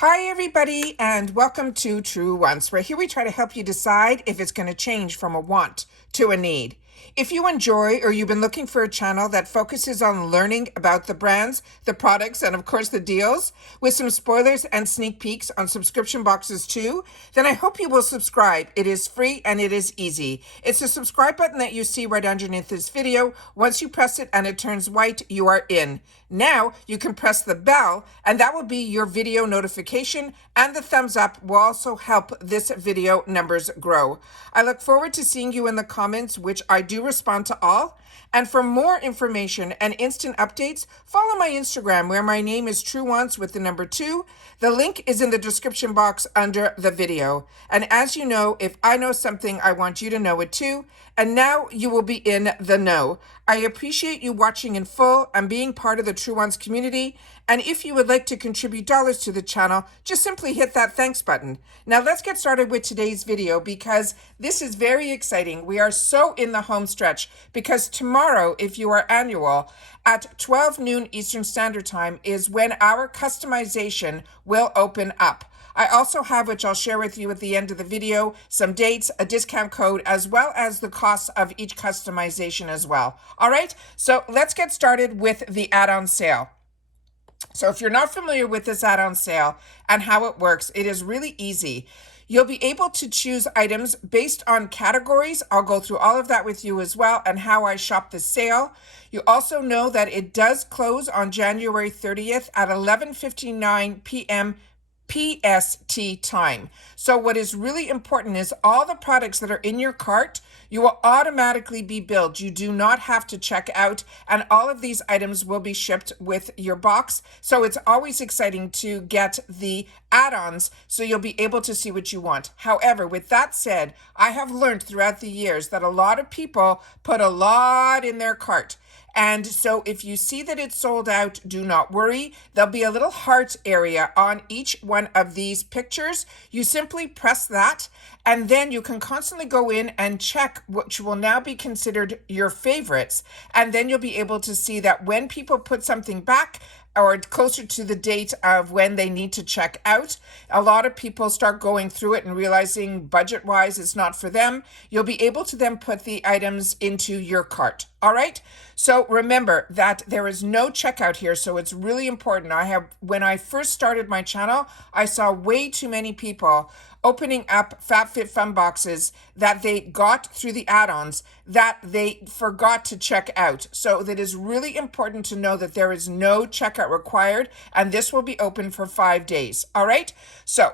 Hi, everybody, and welcome to Truewants, where here we try to help you decide if it's going to change from a want to a need. If you enjoy or you've been looking for a channel that focuses on learning about the brands, the products, and of course the deals, with some spoilers and sneak peeks on subscription boxes too, then I hope you will subscribe. It is free and it is easy. It's the subscribe button that you see right underneath this video. Once you press it and it turns white, you are in. Now you can press the bell and that will be your video notification, and the thumbs up will also help this video numbers grow. I look forward to seeing you in the comments, which I do respond to all. And for more information and instant updates, follow my Instagram, where my name is Truewants with the number 2. The link is in the description box under the video. And as you know, if I know something, I want you to know it too. And now you will be in the know. I appreciate you watching in full and being part of the Truewants community. And if you would like to contribute dollars to the channel, just simply hit that thanks button. Now let's get started with today's video, because this is very exciting. We are so in the home stretch, because tomorrow, if you are annual, at 12 noon Eastern Standard Time is when our customization will open up. I also have, which I'll share with you at the end of the video, some dates, a discount code, as well as the costs of each customization as well. All right, so let's get started with the add-on sale. So if you're not familiar with this add-on sale and how it works, it is really easy. You'll be able to choose items based on categories. I'll go through all of that with you as well, and how I shop the sale. You also know that it does close on January 30th at 11:59 p.m. PST time. So what is really important is all the products that are in your cart, you will automatically be billed. You do not have to check out, and all of these items will be shipped with your box. So it's always exciting to get the add-ons so you'll be able to see what you want. However, with that said, I have learned throughout the years that a lot of people put a lot in their cart. And so if you see that it's sold out, do not worry. There'll be a little heart area on each one of these pictures. You simply press that, and then you can constantly go in and check which will now be considered your favorites. And then you'll be able to see that when people put something back, or closer to the date of when they need to check out, a lot of people start going through it and realizing budget-wise it's not for them. You'll be able to then put the items into your cart. All right. So remember that there is no checkout here. So it's really important. When I first started my channel, I saw way too many people opening up FABFITFUN boxes that they got through the add-ons that they forgot to check out. So that is really important to know that there is no checkout required, and this will be open for 5 days. All right. So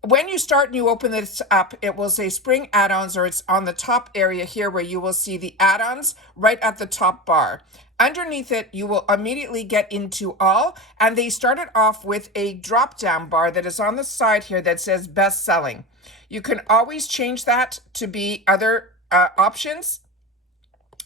when you start and you open this up, it will say spring add-ons, or it's on the top area here where you will see the add-ons right at the top bar. Underneath it, you will immediately get into all, and they started off with a drop-down bar that is on the side here that says best selling. You can always change that to be other options.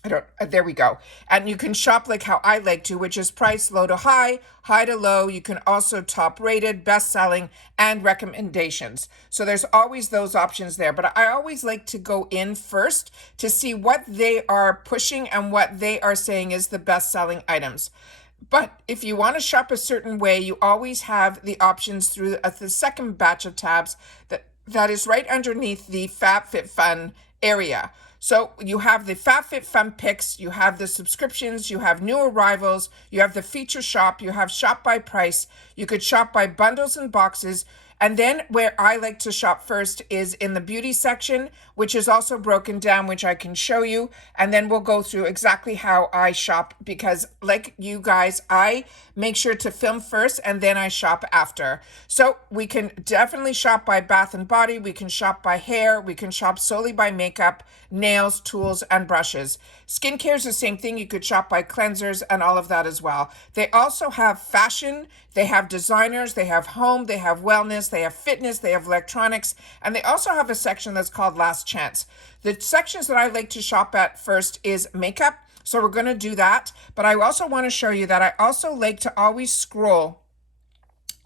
There we go. And you can shop like how I like to, which is price low to high, high to low. You can also top rated, best selling, and recommendations. So there's always those options there. But I always like to go in first to see what they are pushing and what they are saying is the best selling items. But if you want to shop a certain way, you always have the options through the second batch of tabs that is right underneath the FABFITFUN area. So you have the FABFITFUN picks, you have the subscriptions, you have new arrivals, you have the feature shop, you have shop by price, you could shop by bundles and boxes. And then where I like to shop first is in the beauty section, which is also broken down, which I can show you. And then we'll go through exactly how I shop, because like you guys, I make sure to film first and then I shop after. So we can definitely shop by bath and body. We can shop by hair. We can shop solely by makeup, nails, tools, and brushes. Skincare is the same thing. You could shop by cleansers and all of that as well. They also have fashion. They have designers, they have home, they have wellness, they have fitness, they have electronics, and they also have a section that's called Last Chance. The sections that I like to shop at first is makeup, so we're going to do that. But I also want to show you that I also like to always scroll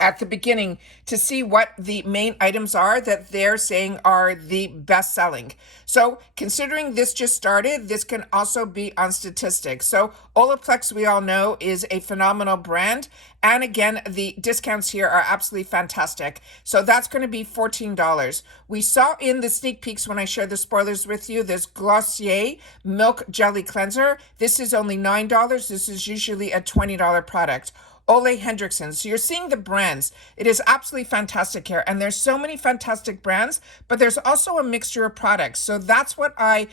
at the beginning to see what the main items are that they're saying are the best selling. So considering this just started, this can also be on statistics. So Olaplex, we all know, is a phenomenal brand. And again, the discounts here are absolutely fantastic. So that's going to be $14. We saw in the sneak peeks when I shared the spoilers with you, this Glossier Milk Jelly Cleanser. This is only $9. This is usually a $20 product. Ole Hendrickson. So you're seeing the brands. It is absolutely fantastic here. And there's so many fantastic brands, but there's also a mixture of products. So that's what I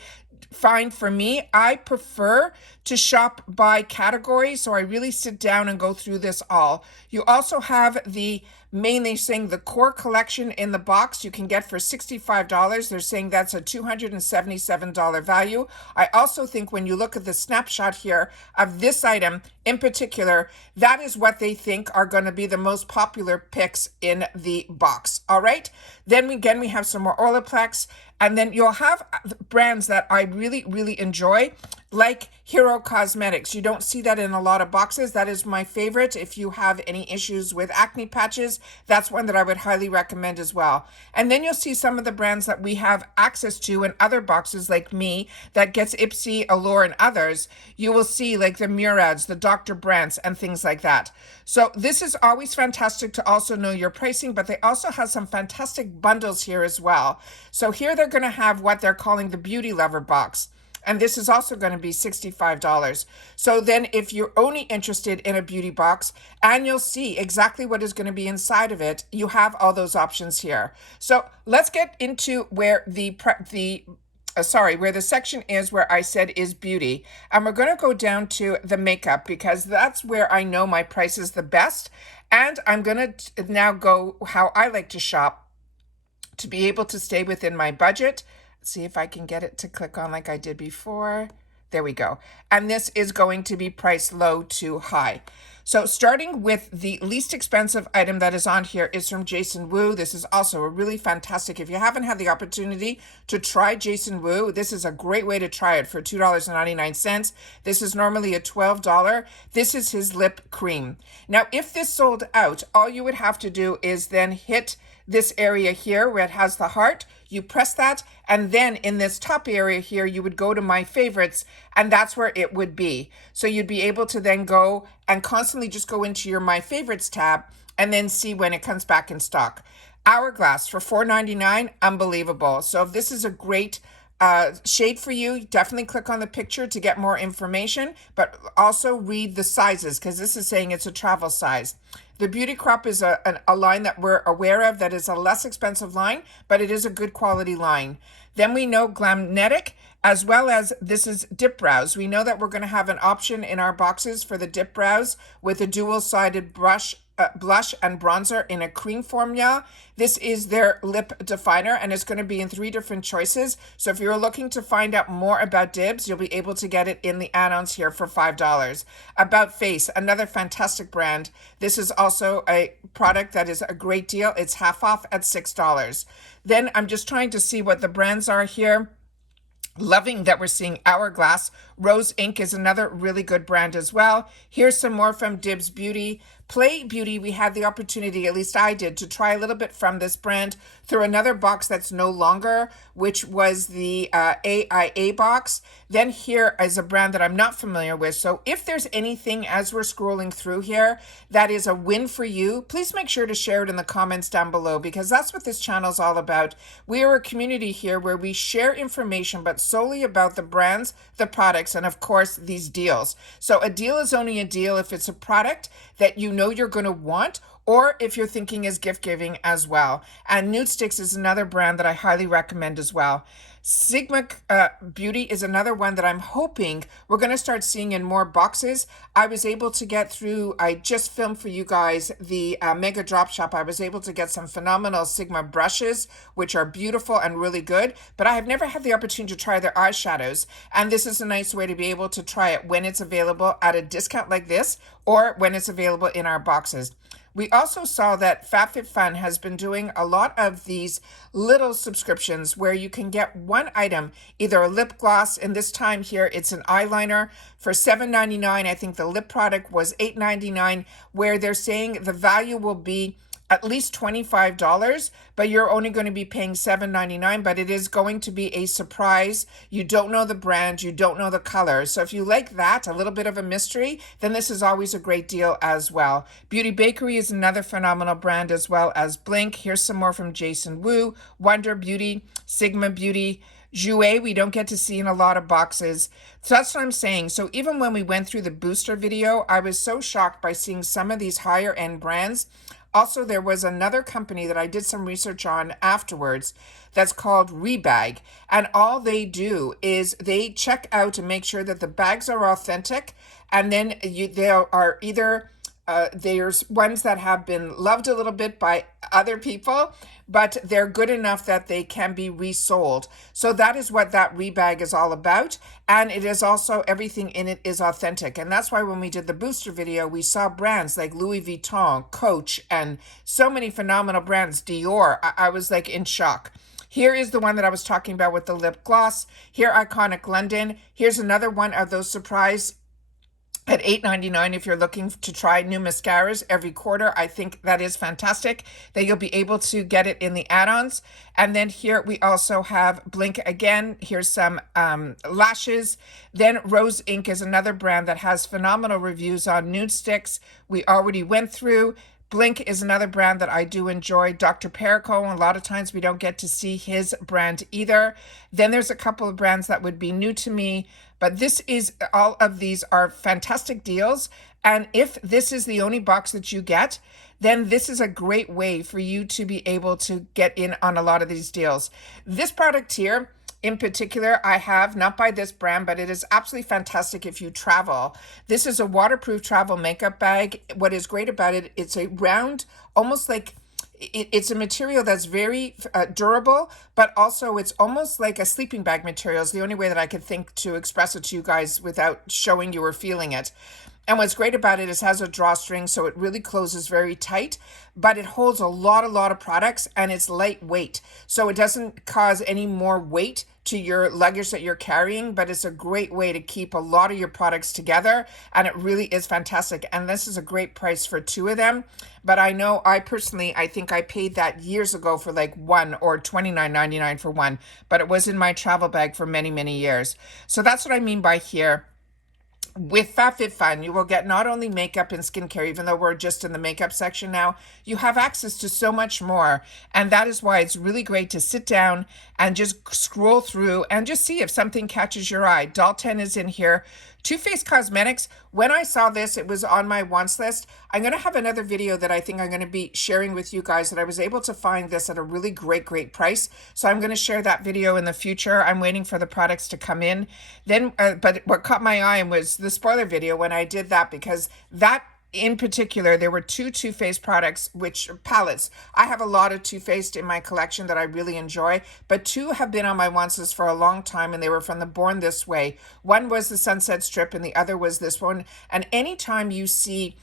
find for me. I prefer to shop by category. So I really sit down and go through this all. You also have the mainly saying the core collection in the box you can get for $65. They're saying that's a $277 value. I also think when you look at the snapshot here of this item in particular, that is what they think are going to be the most popular picks in the box. All right. Then we have some more Olaplex, and then you'll have brands that I really, really enjoy, like Hero Cosmetics. You don't see that in a lot of boxes. That is my favorite. If you have any issues with acne patches, that's one that I would highly recommend as well. And then you'll see some of the brands that we have access to in other boxes like me that gets Ipsy, Allure, and others. You will see like the Murads, the Dr. Brandts, and things like that. So this is always fantastic to also know your pricing, but they also have some fantastic bundles here as well. So here they're going to have what they're calling the Beauty Lover box. And this is also going to be $65. So then if you're only interested in a beauty box and you'll see exactly what is going to be inside of it, you have all those options here. So let's get into where where the section is where I said is beauty. And we're going to go down to the makeup because that's where I know my price is the best. And I'm going to now go how I like to shop to be able to stay within my budget. See if I can get it to click on like I did before. There we go. And this is going to be priced low to high. So starting with the least expensive item that is on here is from Jason Wu. This is also a really fantastic, if you haven't had the opportunity to try Jason Wu, this is a great way to try it for $2.99. This is normally a $12. This is his lip cream. Now, if this sold out, all you would have to do is then hit this area here where it has the heart. You press that, and then in this top area here, you would go to my favorites, and that's where it would be. So you'd be able to then go and constantly just go into your my favorites tab and then see when it comes back in stock. Hourglass for $4.99, unbelievable. So if this is a great shade for you, definitely click on the picture to get more information, but also read the sizes because this is saying it's a travel size. The Beauty Crop is a line that we're aware of that is a less expensive line, but it is a good quality line. Then we know Glamnetic, as well as this is Dip Brows. We know that we're going to have an option in our boxes for the Dip Brows with a dual-sided blush and bronzer in a cream formula. This is their lip definer, and it's going to be in 3 different choices. So if you're looking to find out more about Dibs, you'll be able to get it in the add-ons here for $5. About Face, another fantastic brand. This is also a product that is a great deal. It's half off at $6. Then I'm just trying to see what the brands are here. Loving that we're seeing Hourglass. Rose Ink is another really good brand as well. Here's some more from Dibs Beauty. Play Beauty, we had the opportunity, at least I did, to try a little bit from this brand through another box that's no longer, which was the AIA box. Then here is a brand that I'm not familiar with. So if there's anything as we're scrolling through here that is a win for you, please make sure to share it in the comments down below because that's what this channel is all about. We are a community here where we share information, but solely about the brands, the products, and of course, these deals. So a deal is only a deal if it's a product that you know you're going to want, or if you're thinking as gift giving as well. And Nude Sticks is another brand that I highly recommend as well. Sigma Beauty is another one that I'm hoping we're going to start seeing in more boxes. I was able to get through, I just filmed for you guys the Mega Drop Shop. I was able to get some phenomenal Sigma brushes, which are beautiful and really good, but I have never had the opportunity to try their eyeshadows. And this is a nice way to be able to try it when it's available at a discount like this, or when it's available in our boxes. We also saw that FABFITFUN has been doing a lot of these little subscriptions where you can get one item, either a lip gloss, and this time here it's an eyeliner for $7.99. I think the lip product was $8.99, where they're saying the value will be at least $25, but you're only going to be paying $7.99, but it is going to be a surprise. You don't know the brand, you don't know the color. So if you like that, a little bit of a mystery, then this is always a great deal as well. Beauty Bakery is another phenomenal brand, as well as Blink. Here's some more from Jason Wu, Wonder Beauty, Sigma Beauty, Jouer, we don't get to see in a lot of boxes. So that's what I'm saying. So even when we went through the booster video, I was so shocked by seeing some of these higher end brands. Also, there was another company that I did some research on afterwards that's called Rebag. And all they do is they check out and make sure that the bags are authentic. And then they are either, there's ones that have been loved a little bit by other people, but they're good enough that they can be resold. So that is what that Rebag is all about. And it is also, everything in it is authentic. And that's why when we did the booster video, we saw brands like Louis Vuitton, Coach, and so many phenomenal brands, Dior. I was like in shock. Here is the one that I was talking about with the lip gloss. Here, Iconic London. Here's another one of those surprise at $8.99 if you're looking to try new mascaras every quarter. I think that is fantastic that you'll be able to get it in the add-ons. And then here we also have Blink again. Here's some lashes. Then Rose Inc is another brand that has phenomenal reviews on nude sticks. We already went through. Blink is another brand that I do enjoy. Dr. Perico, a lot of times we don't get to see his brand either. Then there's a couple of brands that would be new to me, but this is, all of these are fantastic deals. And if this is the only box that you get, then this is a great way for you to be able to get in on a lot of these deals. This product here, in particular, I have, not by this brand, but it is absolutely fantastic if you travel. This is a waterproof travel makeup bag. What is great about it, it's a round, almost like, it's a material that's very durable, but also it's almost like a sleeping bag material is the only way that I could think to express it to you guys without showing you or feeling it. And what's great about it is it has a drawstring, so it really closes very tight, but it holds a lot of products, and it's lightweight. So it doesn't cause any more weight to your luggage that you're carrying, but it's a great way to keep a lot of your products together, and it really is fantastic. And this is a great price for two of them. But I know I personally, I think I paid that years ago for like one, or $29.99 for one, but it was in my travel bag for many years. So that's what I mean by here. With FABFITFUN, you will get not only makeup and skincare, even though we're just in the makeup section now, you have access to so much more. And that is why it's really great to sit down and just scroll through and just see if something catches your eye. Doll 10 is in here. Too Faced Cosmetics, when I saw this, it was on my wants list. I'm going to have another video that I think I'm going to be sharing with you guys that I was able to find this at a really great price. So I'm going to share that video in the future. I'm waiting for the products to come in. Then, but what caught my eye was the spoiler video when I did that, because that in particular, there were two Too Faced products, which palettes. I have a lot of Too Faced in my collection that I really enjoy, but two have been on my wants list for a long time, and they were from the Born This Way. One was the Sunset Strip, and the other was this one. And anytime you see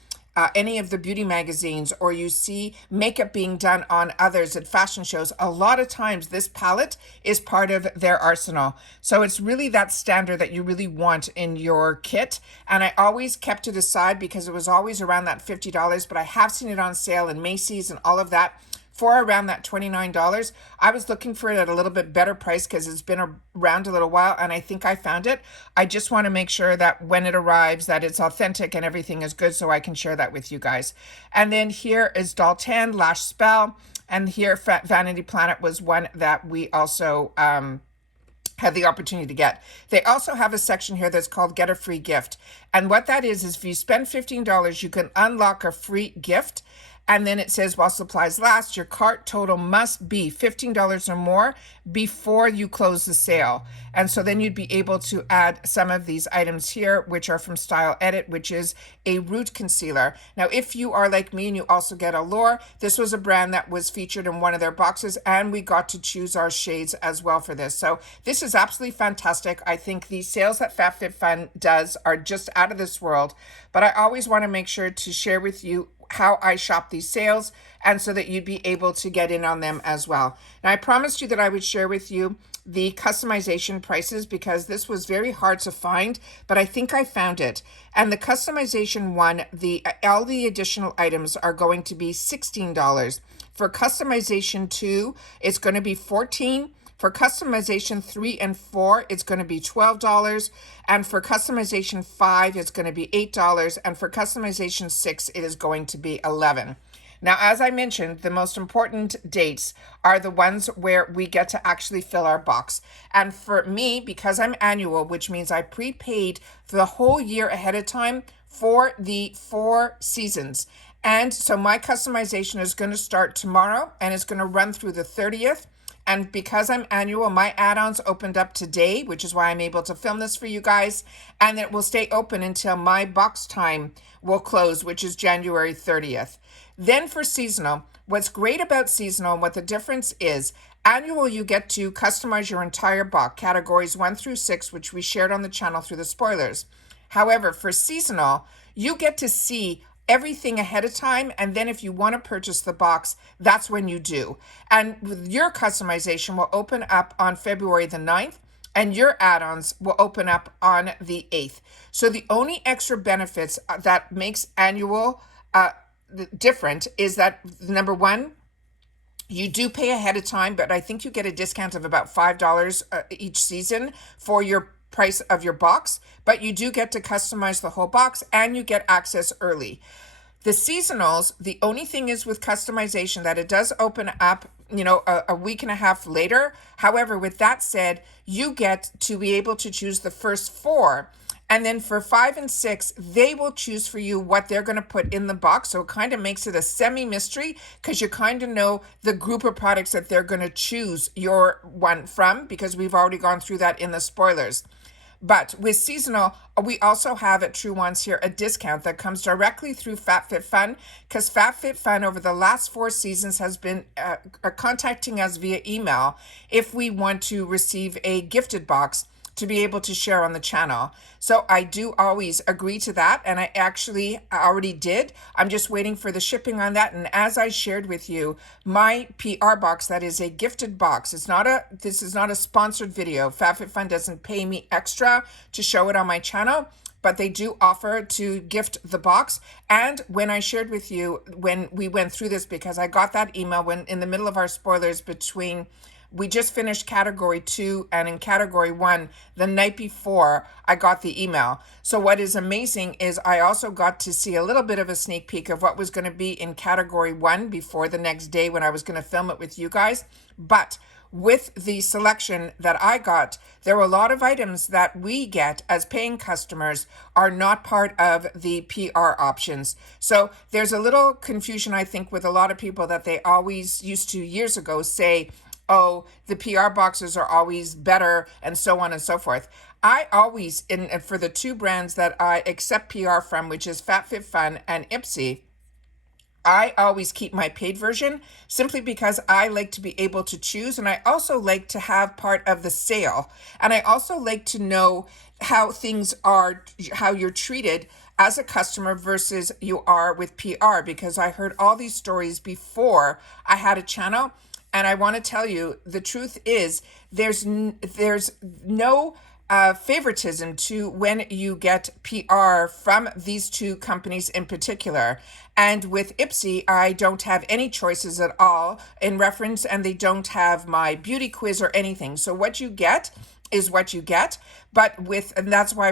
any of the beauty magazines, or you see makeup being done on others at fashion shows, a lot of times this palette is part of their arsenal. So it's really that standard that you really want in your kit. And I always kept it aside because it was always around that $50, but I have seen it on sale in Macy's and all of that for around that $29. I was looking for it at a little bit better price because it's been around a little while, and I think I found it. I just want to make sure that when it arrives that it's authentic and everything is good, so I can share that with you guys. And then here is Doll 10 Lash Spell, and here Vanity Planet was one that we also had the opportunity to get. They also have a section here that's called Get a Free Gift. And what that is if you spend $15, you can unlock a free gift. And then it says, while supplies last, your cart total must be $15 or more before you close the sale. And so then you'd be able to add some of these items here, which are from Style Edit, which is a root concealer. Now, if you are like me and you also get Allure, this was a brand that was featured in one of their boxes, and we got to choose our shades as well for this. So this is absolutely fantastic. I think the sales that FABFITFUN does are just out of this world, but I always want to make sure to share with you how I shop these sales, and so that you'd be able to get in on them as well. Now, I promised you that I would share with you the customization prices because this was very hard to find, but I think I found it. And the customization one, all the additional items are going to be $16. For customization 2, it's going to be $14. For customization 3 and 4, it's going to be $12. And for customization 5, it's going to be $8. And for customization 6, it is going to be $11. Now, as I mentioned, the most important dates are the ones where we get to actually fill our box. And for me, because I'm annual, which means I prepaid for the whole year ahead of time for the 4 seasons. And so my customization is going to start tomorrow and it's going to run through the 30th. And because I'm annual, my add-ons opened up today, which is why I'm able to film this for you guys. And it will stay open until my box time will close, which is January 30th. Then for seasonal, what's great about seasonal and what the difference is, annual you get to customize your entire box, categories 1 through 6, which we shared on the channel through the spoilers. However, for seasonal, you get to see everything ahead of time, and then if you want to purchase the box, that's when you do. And your customization will open up on February the 9th, and your add-ons will open up on the 8th. So the only extra benefits that makes annual different is that, number one, you do pay ahead of time, but I think you get a discount of about $5 each season for your price of your box, but you do get to customize the whole box and you get access early. The seasonals, the only thing is with customization that it does open up, a week and a half later. However, with that said, you get to be able to choose the first 4. And then for 5 and 6, they will choose for you what they're going to put in the box. So it kind of makes it a semi-mystery because you kind of know the group of products that they're going to choose your one from, because we've already gone through that in the spoilers. But with seasonal, we also have at Truewants here a discount that comes directly through FABFITFUN, because FABFITFUN over the last 4 seasons has been contacting us via email if we want to receive a gifted box to be able to share on the channel. So I do always agree to that, and I actually already did. I'm just waiting for the shipping on that. And as I shared with you, my PR box, that is a gifted box. This is not a sponsored video. FABFITFUN doesn't pay me extra to show it on my channel, but they do offer to gift the box. And when I shared with you, when we went through this, because I got that email when in the middle of our spoilers we just finished category 2, and in category 1, the night before, I got the email. So what is amazing is I also got to see a little bit of a sneak peek of what was going to be in category 1 before the next day when I was going to film it with you guys. But with the selection that I got, there were a lot of items that we get as paying customers are not part of the PR options. So there's a little confusion, I think, with a lot of people that they always used to years ago say, oh, the PR boxes are always better, and so on and so forth. I always, for the 2 brands that I accept PR from, which is FABFITFUN and Ipsy, I always keep my paid version simply because I like to be able to choose, and I also like to have part of the sale. And I also like to know how things are, how you're treated as a customer versus you are with PR, because I heard all these stories before I had a channel. And I want to tell you, the truth is there's no favoritism to when you get PR from these 2 companies in particular. And with Ipsy, I don't have any choices at all in reference, and they don't have my beauty quiz or anything. So what you get is what you get. But and that's why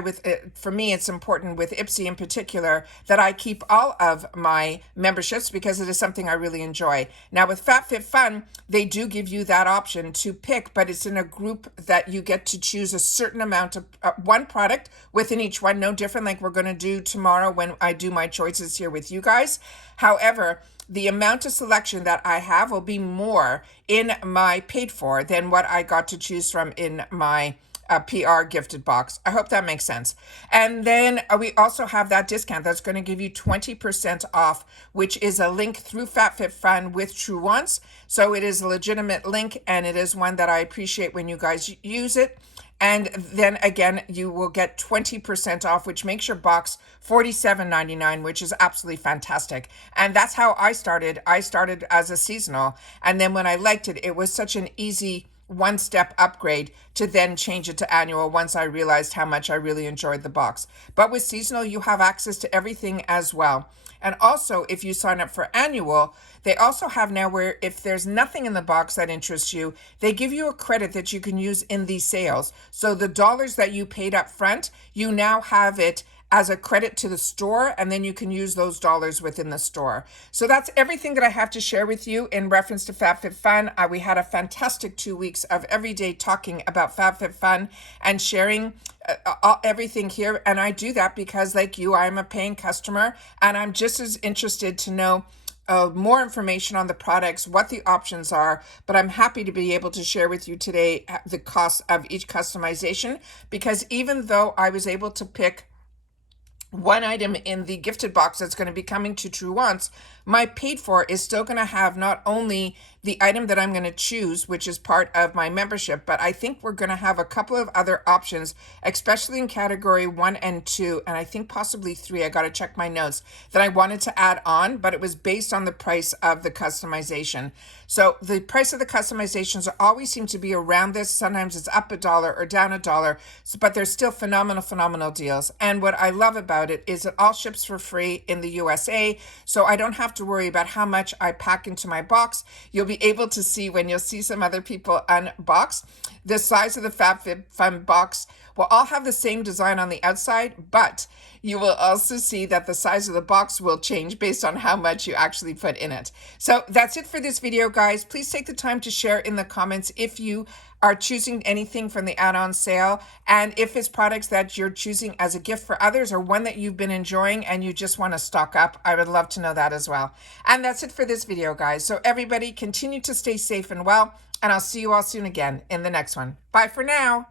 for me, it's important with Ipsy in particular that I keep all of my memberships, because it is something I really enjoy. Now with FABFITFUN, they do give you that option to pick, but it's in a group that you get to choose a certain amount of one product within each one, no different like we're going to do tomorrow when I do my choices here with you guys. However, the amount of selection that I have will be more in my paid for than what I got to choose from in my PR gifted box. I hope that makes sense. And then we also have that discount that's going to give you 20% off, which is a link through FABFITFUN with Truewants. So it is a legitimate link, and it is one that I appreciate when you guys use it. And then again, you will get 20% off, which makes your box $47.99, which is absolutely fantastic. And that's how I started. I started as a seasonal. And then when I liked it, it was such an easy one-step upgrade to then change it to annual once I realized how much I really enjoyed the box. But with seasonal, you have access to everything as well. And also, if you sign up for annual, they also have now where if there's nothing in the box that interests you, they give you a credit that you can use in these sales. So the dollars that you paid up front, you now have it as a credit to the store, and then you can use those dollars within the store. So that's everything that I have to share with you in reference to FabFitFun. We had a fantastic 2 weeks of every day talking about FabFitFun and sharing everything here. And I do that because, like you, I'm a paying customer, and I'm just as interested to know more information on the products, what the options are, but I'm happy to be able to share with you today the cost of each customization, because even though I was able to pick one item in the gifted box that's going to be coming to Truewants, my paid for is still going to have not only the item that I'm going to choose, which is part of my membership, but I think we're going to have a couple of other options, especially in category 1 and 2, and I think possibly 3. I got to check my notes that I wanted to add on, but it was based on the price of the customization. So the price of the customizations always seem to be around this. Sometimes it's up $1 or down $1, but they're still phenomenal deals. And what I love about it is it all ships for free in the USA, so I don't have to worry about how much I pack into my box. You'll be able to see when you'll see some other people unbox. The size of the FabFitFun box will all have the same design on the outside, but you will also see that the size of the box will change based on how much you actually put in it. So that's it for this video, guys. Please take the time to share in the comments if you are choosing anything from the add-on sale, and if it's products that you're choosing as a gift for others or one that you've been enjoying and you just want to stock up. I would love to know that as well. And that's it for this video, guys. So everybody continue to stay safe and well, and I'll see you all soon again in the next one. Bye for now.